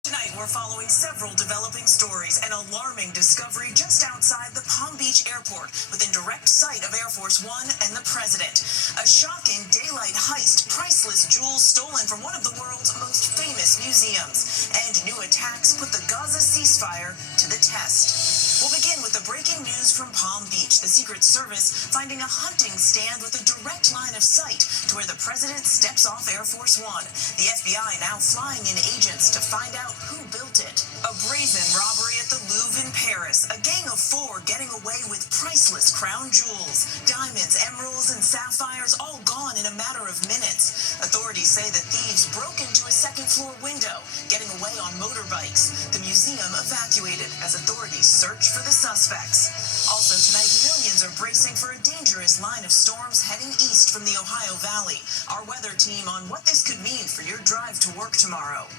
Tonight, we're following several developing stories. An alarming discovery just outside the Palm Beach airport within direct sight of Air Force One and the president. A shocking daylight heist, priceless jewels stolen from one of the world's most famous museums. And new attacks put the Gaza ceasefire to the test. We'll begin with the breaking news from Palm Beach. The Secret Service finding a hunting stand with a direct line of sight to where the president steps off Air Force One. The FBI now flying in agents to find out who built it. A brazen robbery at the Louvre in Paris. A gang of four getting away with priceless crown jewels. Diamonds, emeralds, and sapphires all gone in a matter of minutes. Authorities say the thieves broke into a second-floor window, getting away on motorbikes. The museum evacuated as authorities search for the suspects. Also tonight, millions are bracing for a dangerous line of storms heading east from the Ohio Valley. Our weather team on what this could mean for your drive to work tomorrow.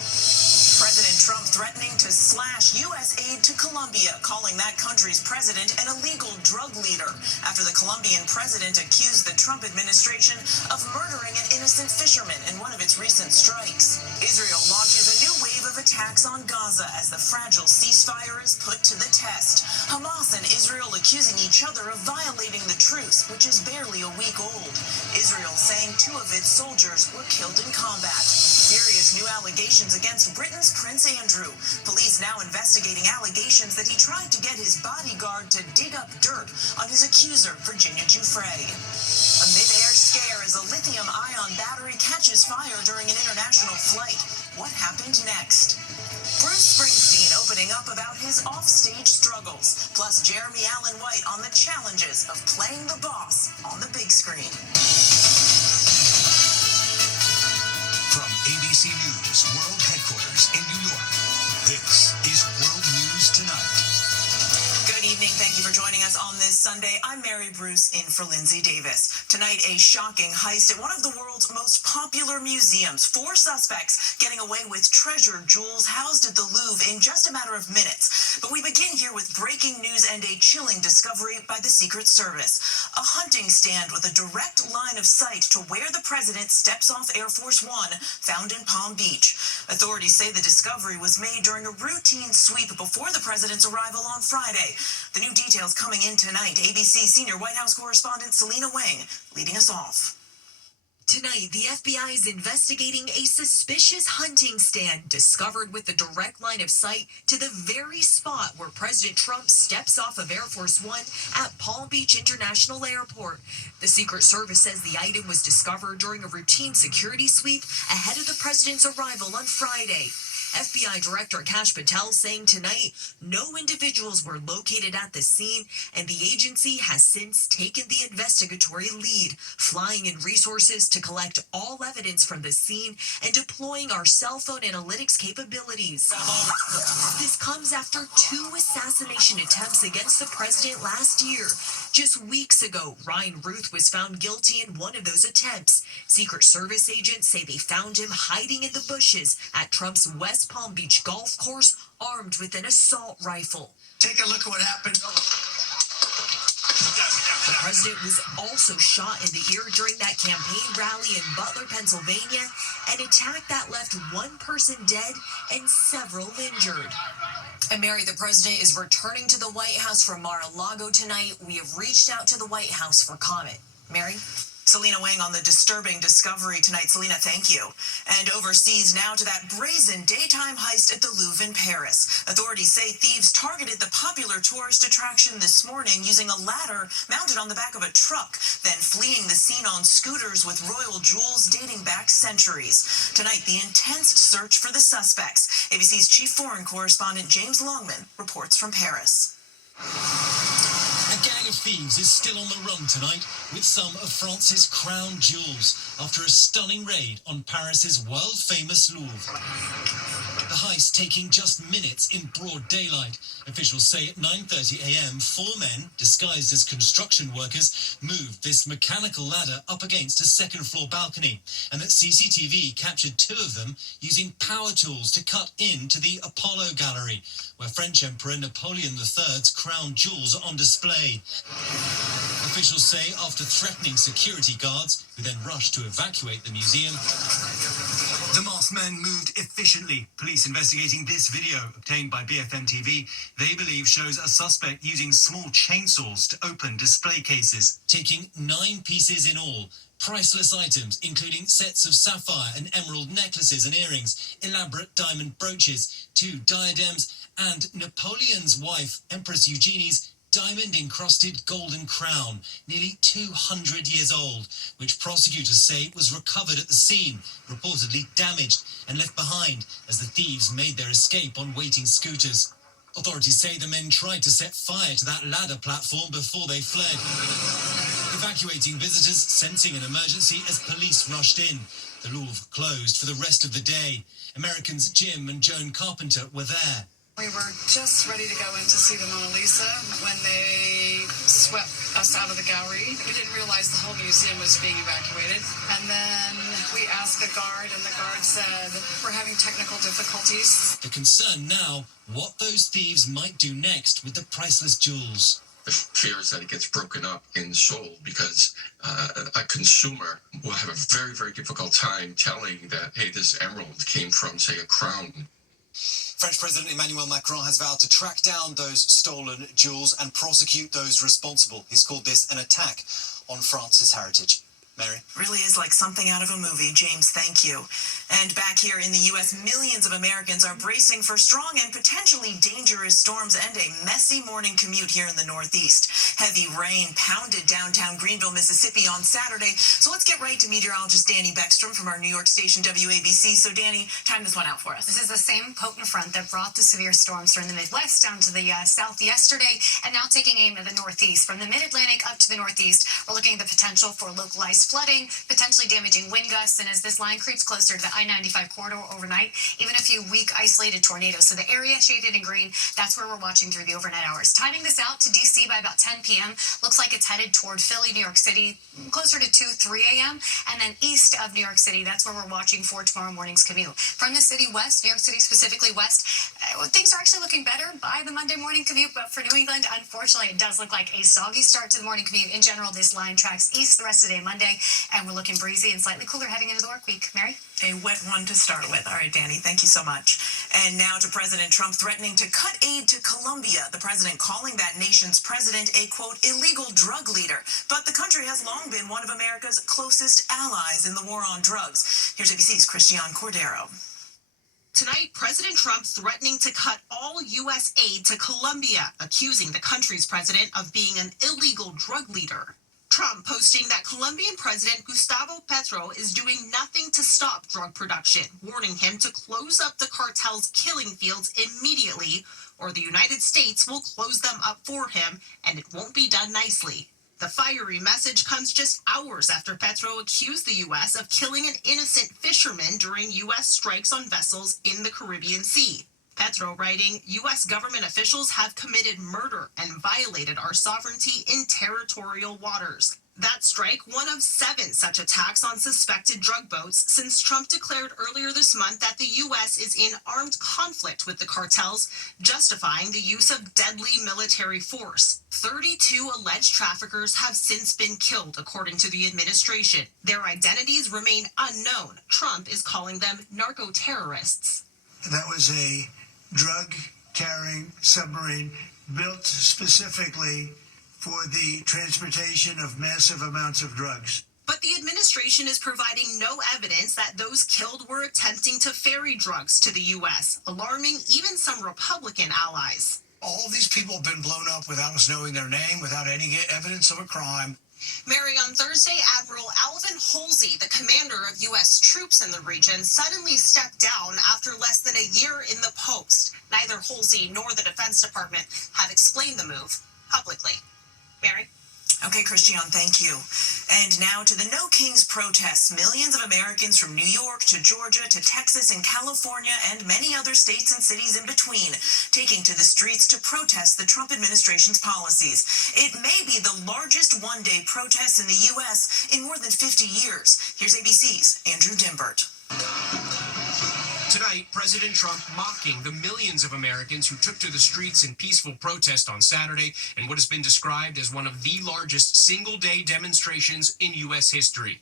President Trump threatening to slash U.S. aid to Colombia, calling that country's president an illegal drug leader after the Colombian president accused the Trump administration of murdering an innocent fisherman in one of its recent strikes. Israel launches a new wave of attacks on Gaza as the fragile ceasefire is put to the test. Hamas and Israel accusing each other of violating the truce, which is barely a week old. Israel saying 2 of its soldiers were killed in combat. Serious new allegations against Britain's Prince Andrew. Police now investigating allegations that he tried to get his bodyguard to dig up dirt on his accuser, Virginia Giuffre. A mid-air scare as a lithium-ion battery catches fire during an international flight. What happened next? Bruce Springsteen opening up about his offstage struggles, plus Jeremy Allen White on the challenges of playing the boss on the big screen. From ABC News World Headquarters in New York, this is World News Tonight. Good evening. Thank you for joining us on this Sunday. I'm Mary Bruce in for Lindsay Davis. Tonight, a shocking heist at one of the world's most popular museums. 4 suspects getting away with treasured jewels housed at the Louvre in just a matter of minutes. But we begin here with breaking news and a chilling discovery by the Secret Service. A hunting stand with a direct line of sight to where the president steps off Air Force One, found in Palm Beach. Authorities say the discovery was made during a routine sweep before the president's arrival on Friday. The new details coming in tonight. ABC senior White House correspondent Selena Wang leading us off. Tonight, the FBI is investigating a suspicious hunting stand discovered with a direct line of sight to the very spot where President Trump steps off of Air Force One at Palm Beach International Airport. The Secret Service says the item was discovered during a routine security sweep ahead of the president's arrival on Friday. FBI Director Kash Patel saying tonight no individuals were located at the scene, and the agency has since taken the investigatory lead, flying in resources to collect all evidence from the scene and deploying our cell phone analytics capabilities. This comes after 2 assassination attempts against the president last year. Just weeks ago, Ryan Ruth was found guilty in one of those attempts. Secret Service agents say they found him hiding in the bushes at Trump's West Palm Beach golf course, armed with an assault rifle. Take a look at what happened. The president was also shot in the ear during that campaign rally in Butler, Pennsylvania, an attack that left 1 person dead and several injured. And Mary, the president is returning to the White House from Mar-a-Lago tonight. We have reached out to the White House for comment. Mary? Selena Wang on the disturbing discovery tonight. Selena, thank you. And overseas now to that brazen daytime heist at the Louvre in Paris. Authorities say thieves targeted the popular tourist attraction this morning using a ladder mounted on the back of a truck, then fleeing the scene on scooters with royal jewels dating back centuries. Tonight, the intense search for the suspects. ABC's chief foreign correspondent James Longman reports from Paris. A gang of thieves is still on the run tonight with some of France's crown jewels after a stunning raid on Paris's world-famous Louvre. The heist taking just minutes in broad daylight. Officials say at 9:30 a.m., 4 men, disguised as construction workers, moved this mechanical ladder up against a second-floor balcony, and that CCTV captured 2 of them using power tools to cut into the Apollo Gallery, where French Emperor Napoleon III's crown jewels are on display. Officials say after threatening security guards, who then rushed to evacuate the museum, The masked Trump's men moved efficiently. Police investigating this video obtained by BFM TV, they believe shows a suspect using small chainsaws to open display cases, taking 9 pieces in all. Priceless items, including sets of sapphire and emerald necklaces and earrings, elaborate diamond brooches, 2 diadems, and Napoleon's wife, Empress Eugenie's diamond-encrusted golden crown, nearly 200 years old, which prosecutors say was recovered at the scene, reportedly damaged and left behind as the thieves made their escape on waiting scooters. Authorities say the men tried to set fire to that ladder platform before they fled, evacuating visitors, sensing an emergency as police rushed in. The Louvre closed for the rest of the day. Americans Jim and Joan Carpenter were there. We were just ready to go in to see the Mona Lisa when they swept us out of the gallery. We didn't realize the whole museum was being evacuated. And then we asked the guard, and the guard said, we're having technical difficulties. The concern now, what those thieves might do next with the priceless jewels. The fear is that it gets broken up and sold because a consumer will have a very, very difficult time telling that, hey, this emerald came from, say, a crown. French President Emmanuel Macron has vowed to track down those stolen jewels and prosecute those responsible. He's called this an attack on France's heritage. Mary? Really is like something out of a movie. James, thank you. And back here in the U.S., millions of Americans are bracing for strong and potentially dangerous storms and a messy morning commute here in the Northeast. Heavy rain pounded downtown Greenville, Mississippi on Saturday. So let's get right to meteorologist Danny Beckstrom from our New York station WABC. So Danny, time this one out for us. This is the same potent front that brought the severe storms from the Midwest down to the south yesterday and now taking aim at the Northeast. From the Mid-Atlantic up to the Northeast, we're looking at the potential for localized flooding, potentially damaging wind gusts, and as this line creeps closer to the I-95 corridor overnight, even a few weak isolated tornadoes. So the area shaded in green, that's where we're watching through the overnight hours. Timing this out to D.C. by about 10 p.m. Looks like it's headed toward Philly, New York City, closer to 2, 3 a.m. And then east of New York City, that's where we're watching for tomorrow morning's commute. From the city west, New York City specifically west, things are actually looking better by the Monday morning commute. But for New England, unfortunately, it does look like a soggy start to the morning commute. In general, this line tracks east the rest of the day Monday, and we're looking breezy and slightly cooler heading into the work week. Mary? A wet one to start with. All right, Danny, thank you so much. And now to President Trump threatening to cut aid to Colombia. The president calling that nation's president a, quote, illegal drug leader. But the country has long been one of America's closest allies in the war on drugs. Here's ABC's Christiane Cordero. Tonight, President Trump threatening to cut all U.S. aid to Colombia, accusing the country's president of being an illegal drug leader. Trump posting that Colombian President Gustavo Petro is doing nothing to stop drug production, warning him to close up the cartel's killing fields immediately, or the United States will close them up for him, and it won't be done nicely. The fiery message comes just hours after Petro accused the U.S. of killing an innocent fisherman during U.S. strikes on vessels in the Caribbean Sea. Petro writing, U.S. government officials have committed murder and violated our sovereignty in territorial waters. That strike, one of 7 such attacks on suspected drug boats since Trump declared earlier this month that the U.S. is in armed conflict with the cartels, justifying the use of deadly military force. 32 alleged traffickers have since been killed, according to the administration. Their identities remain unknown. Trump is calling them narco-terrorists. That was a drug-carrying submarine built specifically for the transportation of massive amounts of drugs. But the administration is providing no evidence that those killed were attempting to ferry drugs to the U.S., alarming even some Republican allies. All of these people have been blown up without us knowing their name, without any evidence of a crime. Mary, on Thursday, Admiral Alvin Halsey, the commander of U.S. troops in the region, suddenly stepped down after less than a year in the post. Neither Halsey nor the Defense Department have explained the move publicly. Mary? Okay, Christiane, thank you. And now to the No Kings protests. Millions of Americans from New York to Georgia to Texas and California and many other states and cities in between taking to the streets to protest the Trump administration's policies. It may be the largest one-day protest in the U.S. in more than 50 years. Here's ABC's Andrew Dimbert. Tonight, President Trump mocking the millions of Americans who took to the streets in peaceful protest on Saturday in what has been described as one of the largest single-day demonstrations in U.S. history.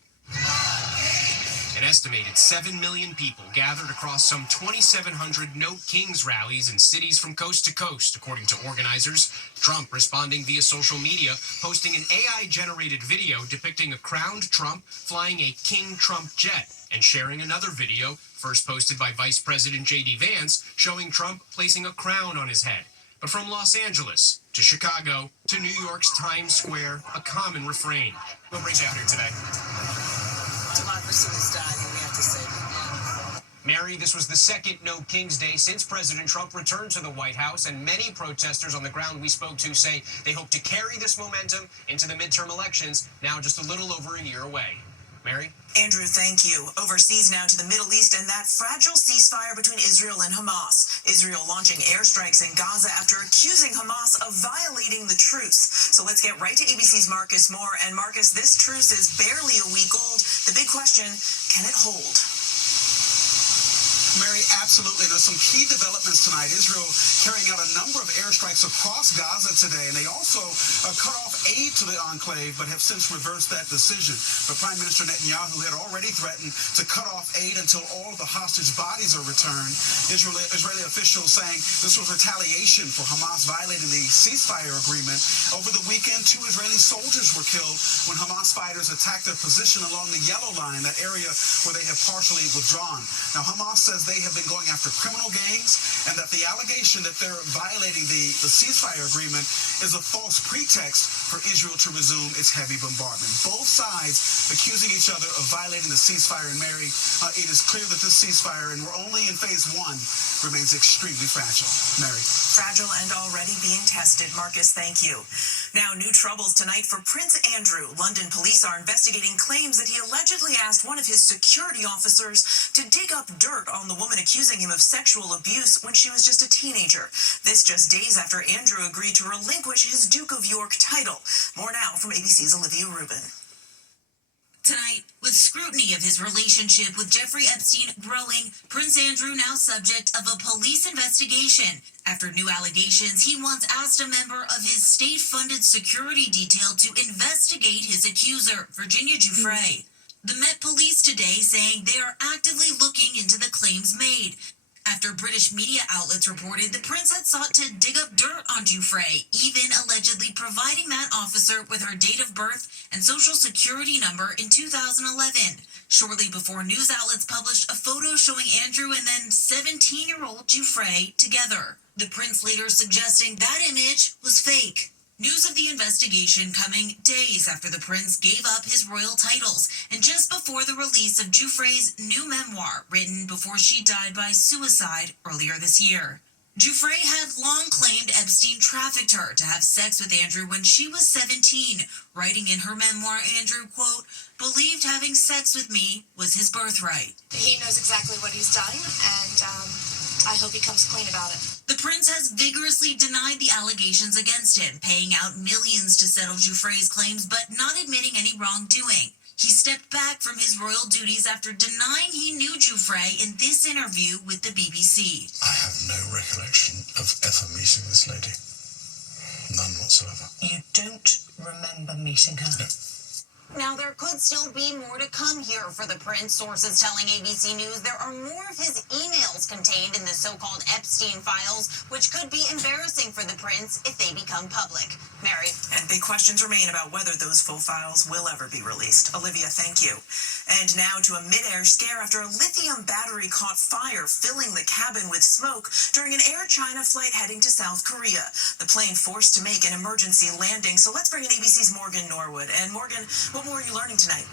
An estimated 7 million people gathered across some 2,700 No Kings rallies in cities from coast to coast, according to organizers. Trump responding via social media, posting an AI-generated video depicting a crowned Trump flying a King Trump jet, and sharing another video, first posted by Vice President J.D. Vance, showing Trump placing a crown on his head. But from Los Angeles to Chicago to New York's Times Square, a common refrain. What brings you out here today? Democracy is dying, we have to save it. Mary, this was the second No Kings Day since President Trump returned to the White House, and many protesters on the ground we spoke to say they hope to carry this momentum into the midterm elections, now just a little over a year away. Mary? Andrew, thank you. Overseas now to the Middle East and that fragile ceasefire between Israel and Hamas. Israel launching airstrikes in Gaza after accusing Hamas of violating the truce. So let's get right to ABC's Marcus Moore. And Marcus, this truce is barely a week old. The big question, can it hold? Mary, absolutely. There's some key developments tonight. Israel carrying out a number of airstrikes across Gaza today, and they also cut off aid to the enclave, but have since reversed that decision. But Prime Minister Netanyahu had already threatened to cut off aid until all of the hostage bodies are returned. Israeli officials saying this was retaliation for Hamas violating the ceasefire agreement. Over the weekend, 2 Israeli soldiers were killed when Hamas fighters attacked their position along the Yellow Line, that area where they have partially withdrawn. Now, Hamas says they have been going after criminal gangs, and that the allegation that they're violating the ceasefire agreement is a false pretext for Israel to resume its heavy bombardment. Both sides accusing each other of violating the ceasefire. And Mary, it is clear that this ceasefire, and we're only in phase 1, remains extremely fragile. Mary. Fragile and already being tested. Marcus, thank you. Now, new troubles tonight for Prince Andrew. London police are investigating claims that he allegedly asked one of his security officers to dig up dirt on the woman accusing him of sexual abuse when she was just a teenager. This just days after Andrew agreed to relinquish his Duke of York title. More now from ABC's Olivia Rubin. Tonight, with scrutiny of his relationship with Jeffrey Epstein growing, Prince Andrew now subject of a police investigation. After new allegations, he once asked a member of his state-funded security detail to investigate his accuser, Virginia Giuffre. The Met Police today saying they are actively looking into the claims made. After British media outlets reported the prince had sought to dig up dirt on Giuffre, even allegedly providing that officer with her date of birth and social security number in 2011. Shortly before news outlets published a photo showing Andrew and then 17-year-old Giuffre together. The prince later suggesting that image was fake. News of the investigation coming days after the prince gave up his royal titles and just before the release of Giuffre's new memoir, written before she died by suicide earlier this year. Giuffre had long claimed Epstein trafficked her to have sex with Andrew when she was 17, writing in her memoir, Andrew, quote, believed having sex with me was his birthright. He knows exactly what he's done, and I hope he comes clean about it. The prince has vigorously denied the allegations against him, paying out millions to settle Giuffre's claims, but not admitting any wrongdoing. He stepped back from his royal duties after denying he knew Giuffre in this interview with the BBC. I have no recollection of ever meeting this lady. None whatsoever. You don't remember meeting her? No. Now, there could still be more to come here for the prince, sources telling ABC News there are more of his emails contained in the so-called Epstein files, which could be embarrassing for the prince if they become public. Mary. And big questions remain about whether those full files will ever be released. Olivia, thank you. And now to a mid-air scare after a lithium battery caught fire, filling the cabin with smoke during an Air China flight heading to South Korea. The plane forced to make an emergency landing. So let's bring in ABC's Morgan Norwood. And Morgan, what more are you learning tonight?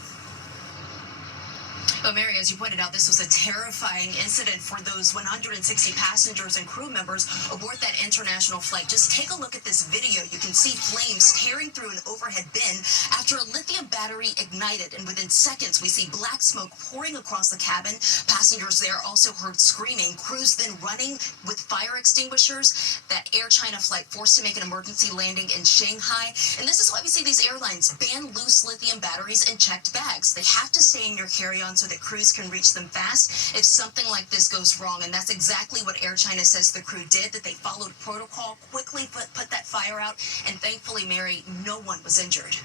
Well, Mary, as you pointed out, this was a terrifying incident for those 160 passengers and crew members aboard that international flight. Just take a look at this video. You can see flames tearing through an overhead bin after a lithium battery ignited. And within seconds, we see black smoke pouring across the cabin. Passengers there also heard screaming. Crews then running with fire extinguishers. That Air China flight forced to make an emergency landing in Shanghai. And this is why we see these airlines ban loose lithium batteries in checked bags. They have to stay in your carry-on so that crews can reach them fast if something like this goes wrong. And that's exactly what Air China says the crew did, that they followed protocol, quickly put that fire out, and thankfully, Mary, no one was injured.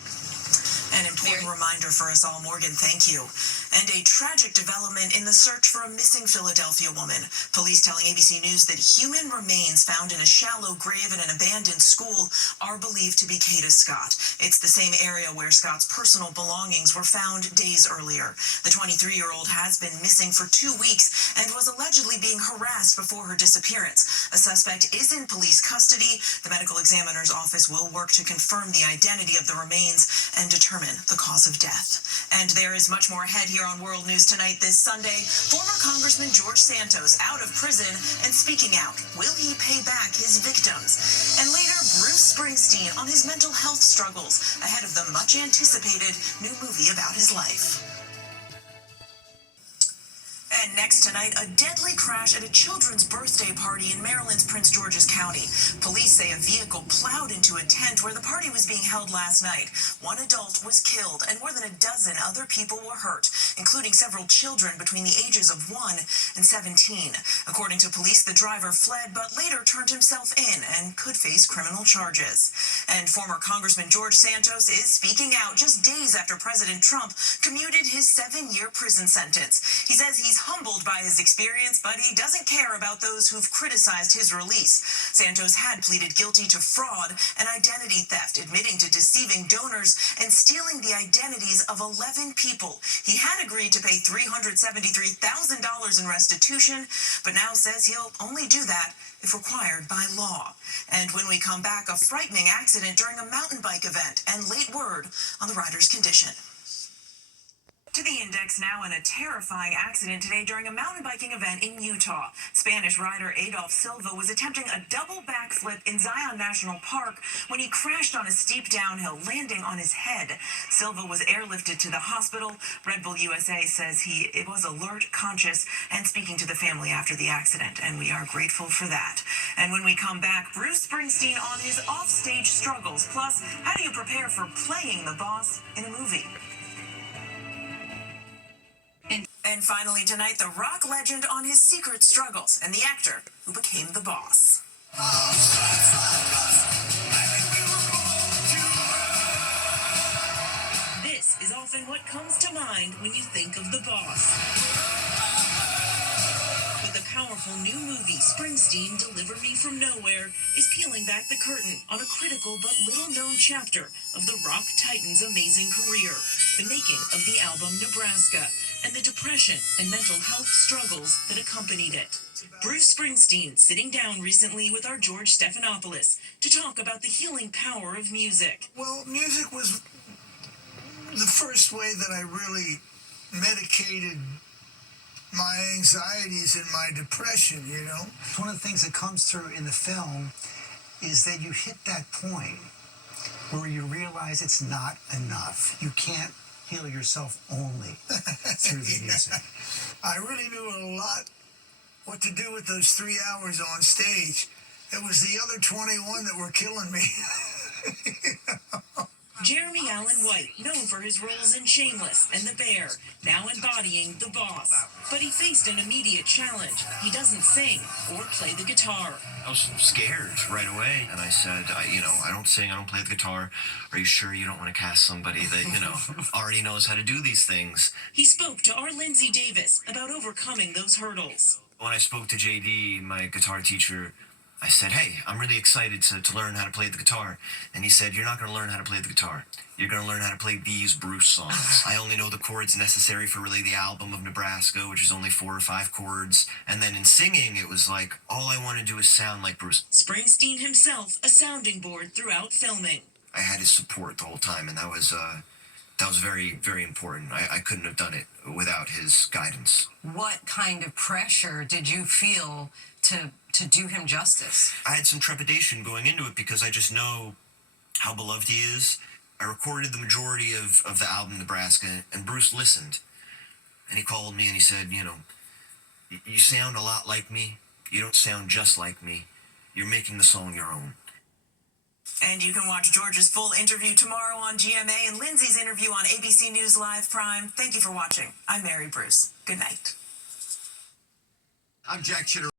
An important reminder for us all, Morgan, thank you. And a tragic development in the search for a missing Philadelphia woman. Police telling ABC News that human remains found in a shallow grave in an abandoned school are believed to be Kata Scott. It's the same area where Scott's personal belongings were found days earlier. The 23-year-old has been missing for 2 weeks and was allegedly being harassed before her disappearance. A suspect is in police custody. The medical examiner's office will work to confirm the identity of the remains and determine the cause of death. And there is much more ahead here on World News Tonight this Sunday. Former Congressman George Santos out of prison and speaking out. Will he pay back his victims? And later, Bruce Springsteen on his mental health struggles ahead of the much anticipated new movie about his life. And next tonight, a deadly crash at a children's birthday party in Maryland's Prince George's County. Police say a vehicle plowed into a tent where the party was being held last night. One adult was killed and more than a dozen other people were hurt, including several children between the ages of 1 and 17. According to police, the driver fled but later turned himself in and could face criminal charges. And former Congressman George Santos is speaking out just days after President Trump commuted his 7-year prison sentence. He says he's humbled by his experience, but he doesn't care about those who've criticized his release. Santos had pleaded guilty to fraud and identity theft, admitting to deceiving donors and stealing the identities of 11 people. He had agreed to pay $373,000 in restitution, but now says he'll only do that if required by law. And when we come back, a frightening accident during a mountain bike event and late word on the rider's condition. To the index now, in a terrifying accident today during a mountain biking event in Utah. Spanish rider Adolf Silva was attempting a double backflip in Zion National Park when he crashed on a steep downhill, landing on his head. Silva was airlifted to the hospital. Red Bull USA says he was alert, conscious, and speaking to the family after the accident, and we are grateful for that. And when we come back, Bruce Springsteen on his offstage struggles. Plus, how do you prepare for playing the boss in a movie? And finally tonight, the rock legend on his secret struggles and the actor who became the boss. This is often what comes to mind when you think of the boss. But the powerful new movie, Springsteen, Deliver Me From Nowhere, is peeling back the curtain on a critical but little-known chapter of the rock titan's amazing career, the making of the album Nebraska, and the depression and mental health struggles that accompanied it. Bruce Springsteen sitting down recently with our George Stephanopoulos to talk about the healing power of music. Well, music was the first way that I really medicated my anxieties and my depression, you know. One of the things that comes through in the film is that you hit that point where you realize it's not enough. You can't heal yourself only through the music. I really knew a lot what to do with those 3 hours on stage. It was the other 21 that were killing me. Jeremy Allen White, known for his roles in Shameless and The Bear, now embodying the boss. But he faced an immediate challenge. He doesn't sing or play the guitar. I was scared right away, and I said, I don't sing, I don't play the guitar. Are you sure you don't want to cast somebody that, already knows how to do these things? He spoke to our Lindsay Davis about overcoming those hurdles. When I spoke to JD, my guitar teacher, I said, hey, I'm really excited to learn how to play the guitar. And he said, you're not going to learn how to play the guitar. You're going to learn how to play these Bruce songs. I only know the chords necessary for really the album of Nebraska, which is only 4 or 5 chords. And then in singing, it was like, all I want to do is sound like Bruce. Springsteen himself, a sounding board throughout filming. I had his support the whole time, and that was very, very important. I couldn't have done it without his guidance. What kind of pressure did you feel to do him justice? I had some trepidation going into it because I just know how beloved he is. I recorded the majority of the album Nebraska, and Bruce listened. And he called me and he said, you sound a lot like me. You don't sound just like me. You're making the song your own. And you can watch George's full interview tomorrow on GMA and Lindsay's interview on ABC News Live Prime. Thank you for watching. I'm Mary Bruce. Good night. I'm Jack Chitter.